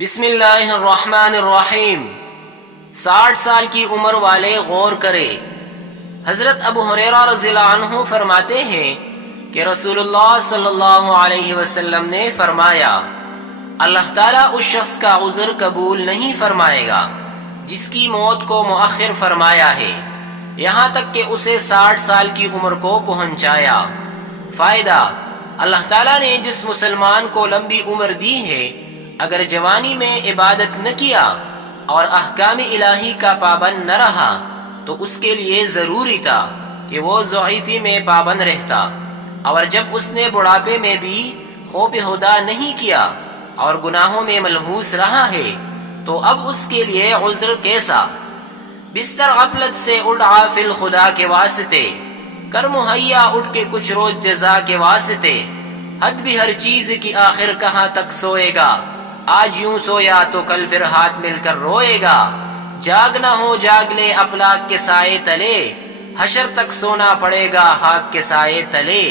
بسم اللہ الرحمن الرحیم 60 سال کی عمر والے غور کرے۔ حضرت ابو ہریرہ رضی اللہ عنہ فرماتے ہیں کہ رسول اللہ صلی اللہ علیہ وسلم نے فرمایا، اللہ تعالیٰ اس شخص کا عذر قبول نہیں فرمائے گا جس کی موت کو مؤخر فرمایا ہے، یہاں تک کہ اسے 60 سال کی عمر کو پہنچایا۔ فائدہ: اللہ تعالیٰ نے جس مسلمان کو لمبی عمر دی ہے، اگر جوانی میں عبادت نہ کیا اور احکام الہی کا پابند نہ رہا تو اس کے لیے ضروری تھا کہ وہ ضعیفی میں پابند رہتا، اور جب اس نے بڑھاپے میں بھی خوف خدا نہیں کیا اور گناہوں میں ملہوس رہا ہے تو اب اس کے لیے عذر کیسا؟ بستر غفلت سے اٹھ غافل خدا کے واسطے، کر مہیا اٹھ کے کچھ روز جزا کے واسطے، حد بھی ہر چیز کی آخر کہاں تک سوئے گا، آج یوں سویا تو کل پھر ہاتھ مل کر روئے گا، جاگنا ہو جاگ لے افلاک کے سائے تلے، حشر تک سونا پڑے گا خاک کے سائے تلے۔